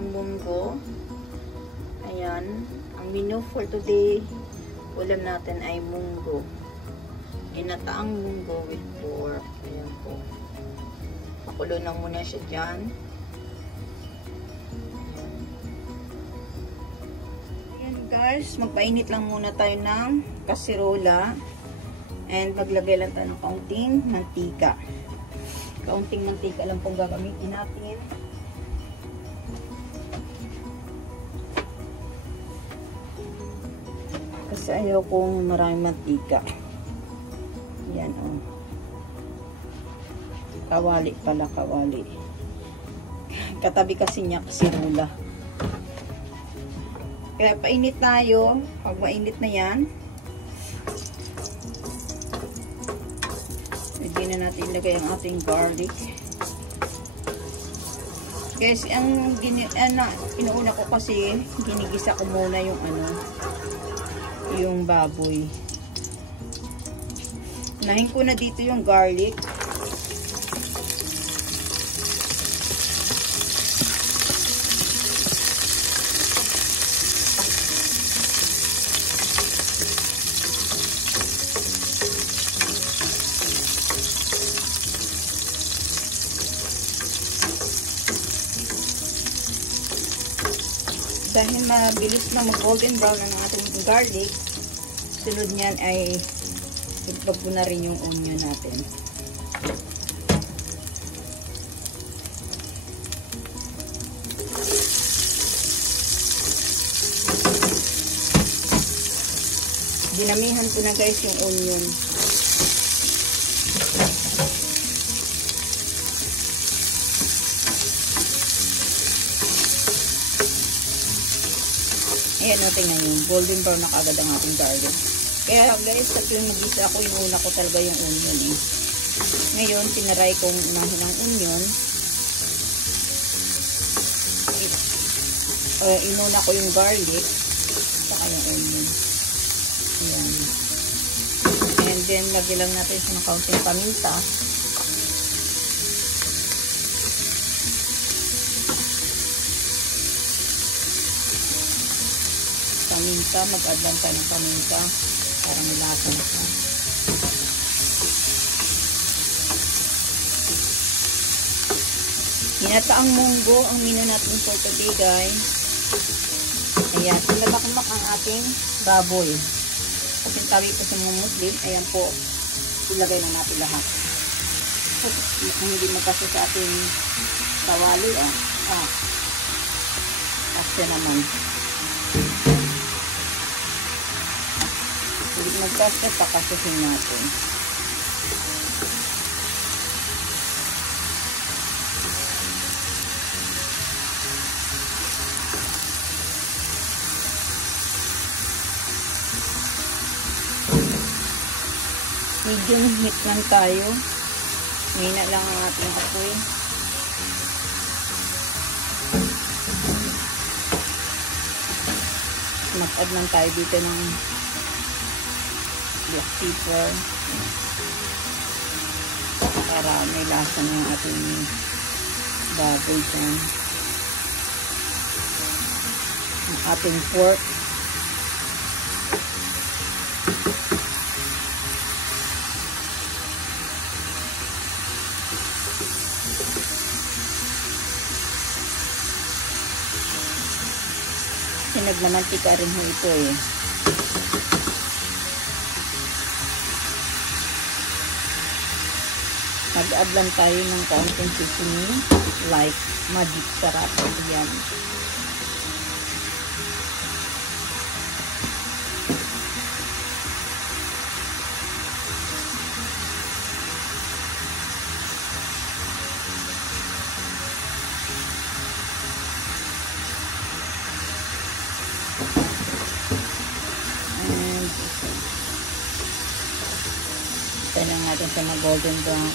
ng munggo. Ayan. Ang menu for today, ulam natin ay munggo. Ginataang munggo with pork. Ayan po. Pakulo na muna siya dyan. Ayan guys, magpainit lang muna tayo ng kasirola. And maglagay lang tayo ng kaunting mantika. Kaunting mantika lang pong gagamitin natin. Kasi ayaw kong maraming mantika. Yan o. Kawali pala, kawali. Katabi kasi niya kasirola. Kaya painit tayo. Pag mainit na yan, pwede na natin ilagay ang ating garlic. Kasi ang inuuna ko kasi ginigisa ko muna yung baboy. Unahin ko na dito yung garlic. Dahil mabilis na mag-golden brown ang ating garlic, sunod niyan ay itlog ko na rin yung onion natin. Dinamihan ko na guys yung onion. Ayan, tingnan yung golden brown na kagad ang ating garlic. Kaya guys, kasi yung nag-isa ako, inuna ko talaga yung onion eh. Ngayon, tinaray kong unahin ng onion. Inuna ko yung garlic, saka yung onion. Ayan. And then, lagyan lang natin siya ng kaunting paminta. Paminta, mag-add lang tayo ng paminta para may lasa na siya. Ginataang munggo ang menu natin for today guys. Ayan, sinabakmak ang ating baboy. Kasi tabi ko sa mga Muslim, ayan po, ilagay na natin lahat. Hindi magkasa sa ating kawali kasi naman. Magkasta, pakasusin natin. Medium heat lang tayo. Mahina lang ang ating apoy. Mag-add lang tayo dito ng black pepper para may lasa na yung ating baboy dyan. Ang ating pork. Nagmamantika rin ho ito eh. Mag-add lang tayo ng kaunting seasoning like magic sarap. Ayan. Tayo lang natin sa mga golden brown.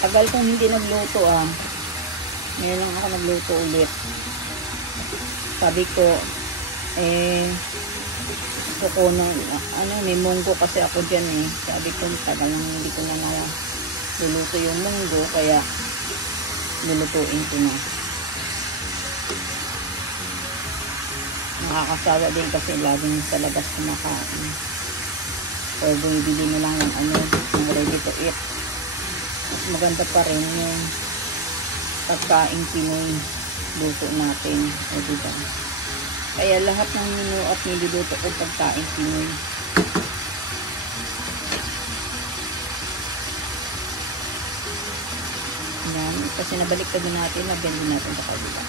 Tagal kong hindi nagluto Ngayon lang ako nagluto ulit. Sabi ko, gusto ko may munggo kasi ako dyan eh. Sabi ko, tagal nang hindi ko na naluluto yung munggo. Kaya, lulutuin ko na. Nakakasawa din kasi laging sa labas kumakain. Or bumibili na lang ng yung ready to eat. Mas maganda pa rin yung pagkain Pinoy luto natin. O diba? Kaya lahat ng menu at niluluto ko pagkain Pinoy. Yan. Kasi nabaliktad din natin, nabend natin sa kabila.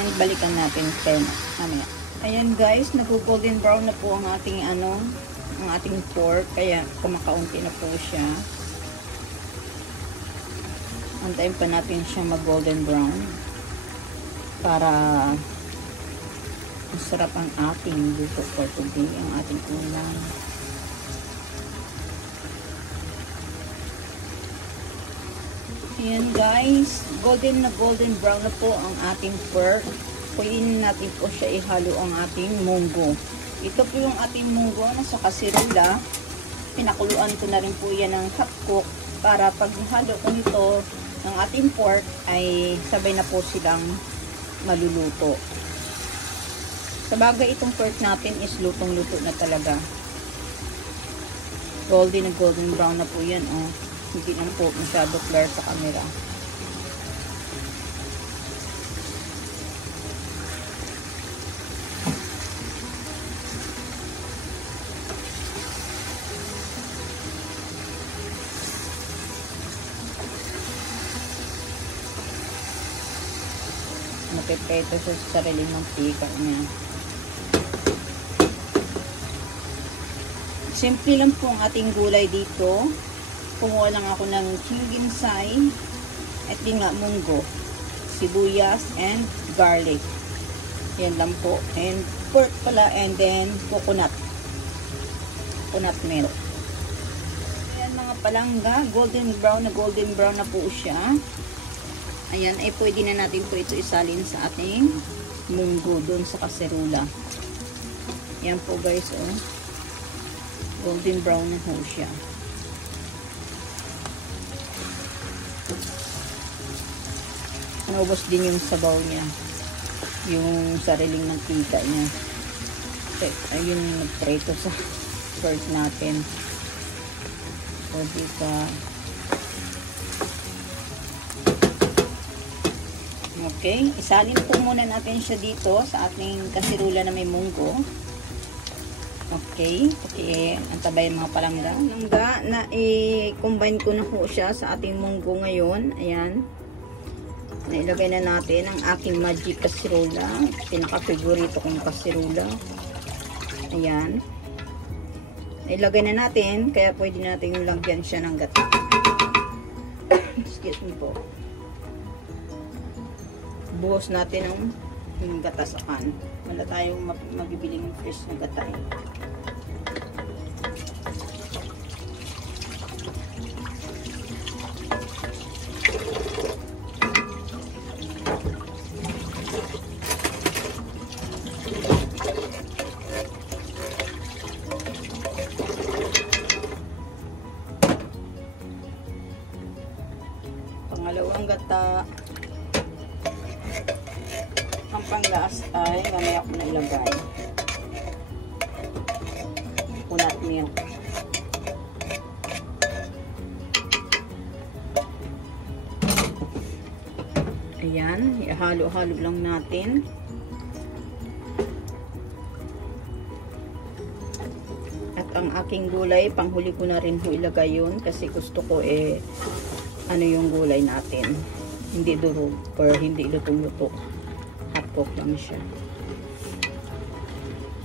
And balikan natin kayo mamaya. Ayan guys, nag-golden brown na po ang ating ang ating pork. Kaya kumakaunti na po siya. Antayin pa natin siya mag-golden brown para masarap ang ating luto for today, ang ating ulam. Ayan guys, golden brown na po ang ating pork. Pwede natin po siya ihalo ang ating munggo. Ito po yung ating munggo na sa kasirula. Pinakuluan ko na rin po yan ng half cook para pag halo ko nito ng ating pork ay sabay na po silang maluluto. Sabagay itong pork natin is lutong-luto na talaga. Golden brown na po yan. Oh. Hindi lang po masyado clear sa camera. Napipreto sa sariling mantika niya. Simple lang po ang ating gulay dito. Kumuha lang ako ng ginsai at din nga munggo, sibuyas and garlic. Yan lang po. And pork pala, and then coconut milk. Ayan mga palangga, golden brown na po siya. Ayan, ay pwede na natin po ito isalin sa ating munggo doon sa kaserula. Yan po guys, oh. Golden brown na po siya. Naubos din yung sabaw niya, yung sariling mantika niya. Okay, ayun yung nagpreto sa pork natin. So, diba? Okay, isalin po muna natin siya dito sa ating kasirula na may munggo. Okay, antabay mga palangga. Na i-combine ko na po siya sa ating munggo ngayon. Ayan. Nailagay na natin ang aking magic kasirula. Pinaka-favorito kong kasirula. Ayan. Nailagay na natin. Kaya pwede natin lagyan siya ng gata. Excuse me po. Buhos natin yung gata sa pan. Wala tayong mabibiling fresh na gata. Pangalawang gata. Ang pang-last ay mamaya ko na ilagay coconut milk. Ayan, ihalo-halo lang natin. At ang aking gulay, panghuli ko na rin ho ilagay yun kasi gusto ko ano yung gulay natin. Hindi durog or hindi lutong-luto. Hot cook lang siya.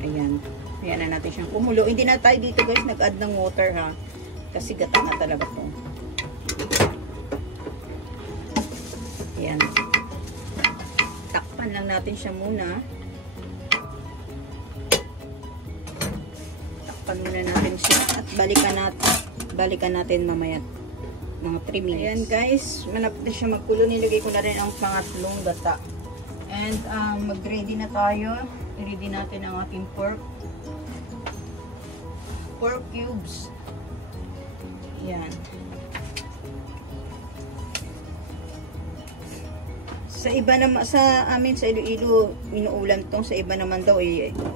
Ayan. Ayan na natin siyang kumulo. Hindi na tayo dito guys nag-add ng water ha. Kasi gata na talaga to. Ayan. Takpan lang natin siya muna. Takpan muna natin siya at balikan natin mamaya mga 3 minutes. Ayan guys, malapit na siya magkulo. Nilagay ko na rin ang pangatlong gata. And mag-ready na tayo. I-ready natin ang ating pork cubes. Ayan. Sa iba naman, sa amin sa Iloilo, inuulam tong, sa iba naman daw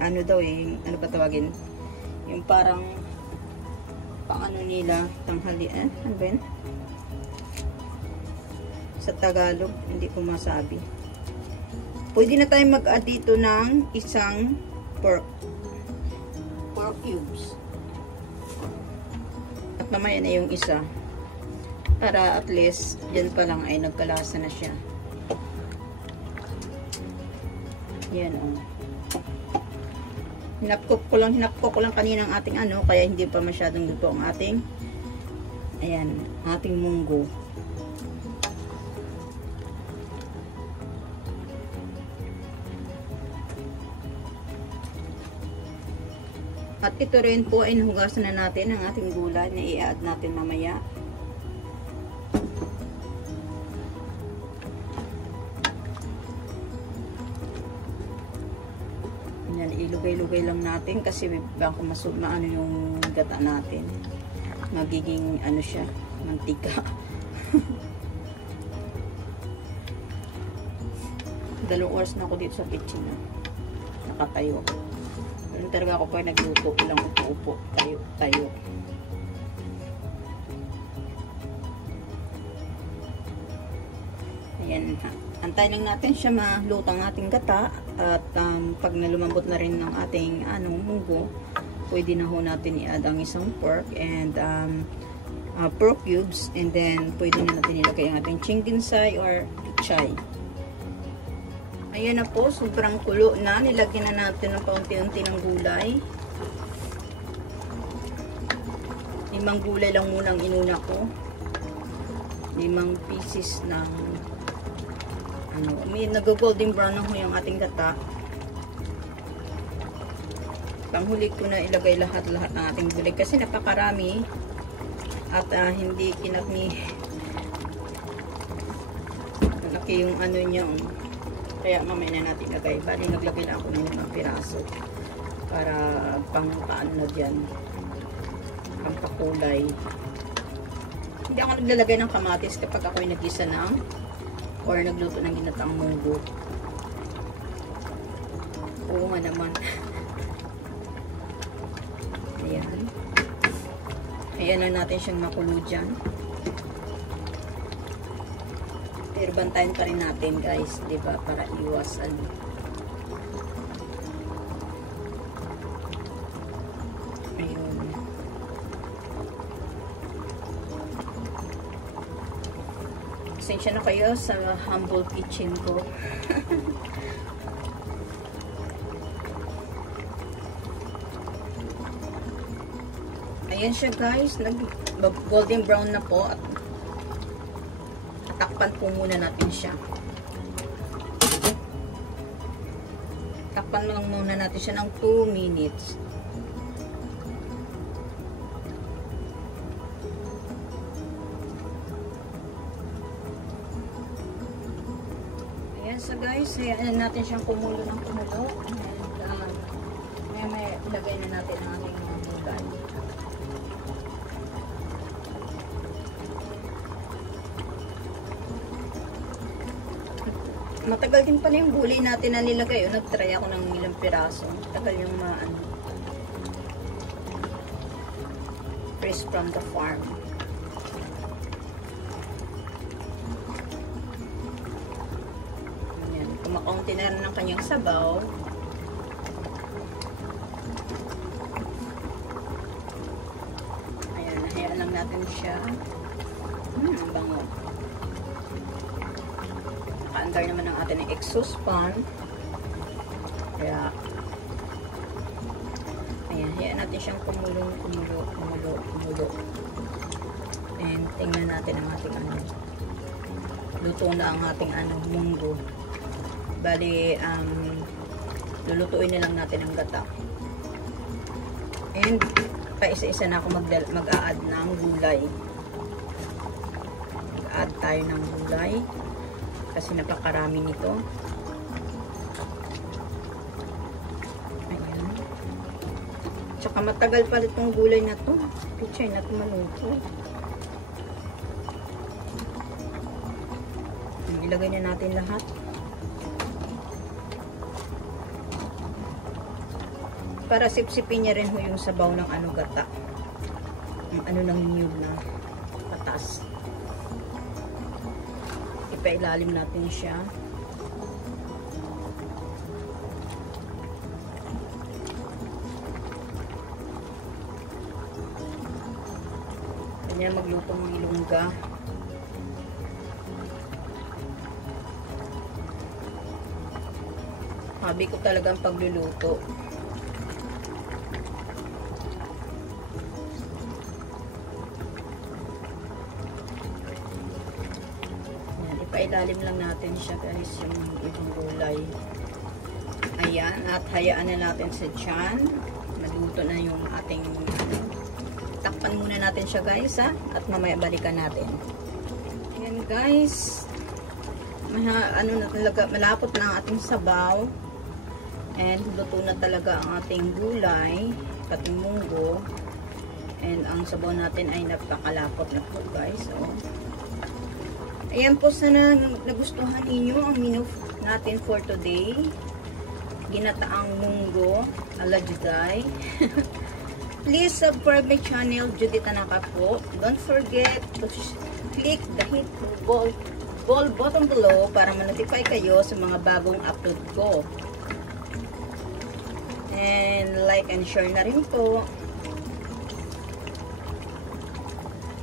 ano daw ano pa tawagin? Yung parang pang ano nila, tanghali, ano ba yun? Sa Tagalog, hindi ko masabi. Pwede na tayo mag-add dito ng isang pork cubes. At mamaya na yung isa. Para at least, dyan pa lang ay nagkalasa na siya. Yan o. Hinapkok ko lang kanina ang ating ano, kaya hindi pa masyadong luto ang ating, ayan, ating munggo. At ito rin po ay nahugasan na natin ang ating gulay na i-add natin mamaya. Yan, ilugay-lugay lang natin kasi baka maano yung gata natin. Magiging ano siya, mantika. 2 oras na ako dito sa kitchen. Nakatayo. Ganun talaga ako pa nagluto. Ilang upo-upo. Tayo. Ayan. Antayin lang natin siya malutang ating gata. At pag nalumambot na rin ng ating munggo, pwede na ho natin i-add ang isang pork and pork cubes. And then, pwede na natin ilagay ang ating chinginsay or pichay. Ayan na po, sobrang kulo na. Nilagyan na natin ng paunti-unti ng gulay. 5 gulay lang muna ang inuna ko. 5 pieces ng may nag-golden brown na ho yung ating gata. Panghuli ko na ilagay lahat-lahat ng ating gulay kasi napakarami at hindi kinakni malaki yung ano niya. Kaya mamaya na natin ilagay. Bali, naglagay lang ako ng 5 piraso para pang paano na dyan, pang pakulay. Hindi ako naglalagay ng kamatis kapag ako'y nag-isa ng or nagluto ng ginataang munggo. Oo nga naman. Ayan. Ayan na natin siyang makulo dyan. Pero bantayan pa rin natin guys, diba? Para iwas Ayun. Pasensya na kayo sa humble kitchen ko. Ayan siya guys, nag-golden brown na po at takpan po muna natin siya. Takpan lang muna natin siya ng 2 minutes. So guys, hayaan natin siyang kumulo ng kumulo. And may ilagay na natin ang ating mga gulay. Matagal din pala yung gulay natin na nilagay. Nag-try ako ng ilang piraso. Matagal yung fresh from the farm. Kumakaunti na rin ng kanyang sabaw. Ayan, nahayaan lang natin siya. Ang bango. Naka-andar naman ang atin ng exhaust fan. Kaya, ayan, hayaan natin siyang kumulo. And tingnan natin ang ating luto na ang ating munggo. Bali, lulutuin na lang natin ang gata. And, pa-isa-isa na ako mag-a-add ng gulay. Mag-a-add tayo ng gulay. Kasi napakarami nito. Ayan. Tsaka matagal pa itong gulay na to. Pichay na ito maluto. ilagay na natin lahat. Para sipsipin niya rin ho yung sabaw ng ano gata. Yung ano ng niyog na patas. Ipailalim natin siya. Kanya magluto ng ilongga. Habi ko talagang pagluluto. Ipailalim lang natin siya guys, yung ibang gulay. Ayan, at hayaan na natin sa tiyan. Naluto na yung ating takpan muna natin siya guys ha, at mamaya balikan natin. Ayan guys, malapot na ang ating sabaw. And luto na talaga ang ating gulay, pati munggo. And ang sabaw natin ay napakalapot na po guys. So, ayan po, sana nagustuhan ninyo ang menu natin for today. Ginataang munggo ala Juday. Please subscribe my channel, Judith Tanaka po. Don't forget to click the bell button below para ma-notify kayo sa mga bagong upload ko. And like and share na rin po.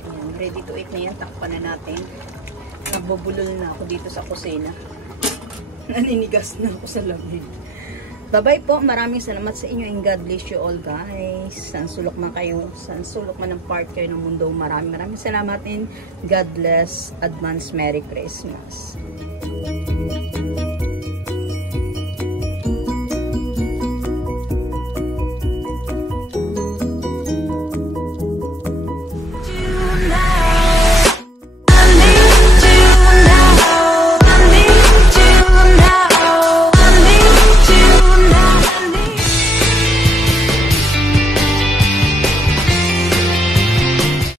Ayan, ready to eat na yan. Takpan na natin. Nagbubulol na ako dito sa kusina. Naninigas na ako sa lamig. Bye-bye po. Maraming salamat sa inyo and God bless you all guys. Saan sulok man kayo, saan sulok man ang part kayo ng mundo. Maraming salamat and God bless. Advance Merry Christmas.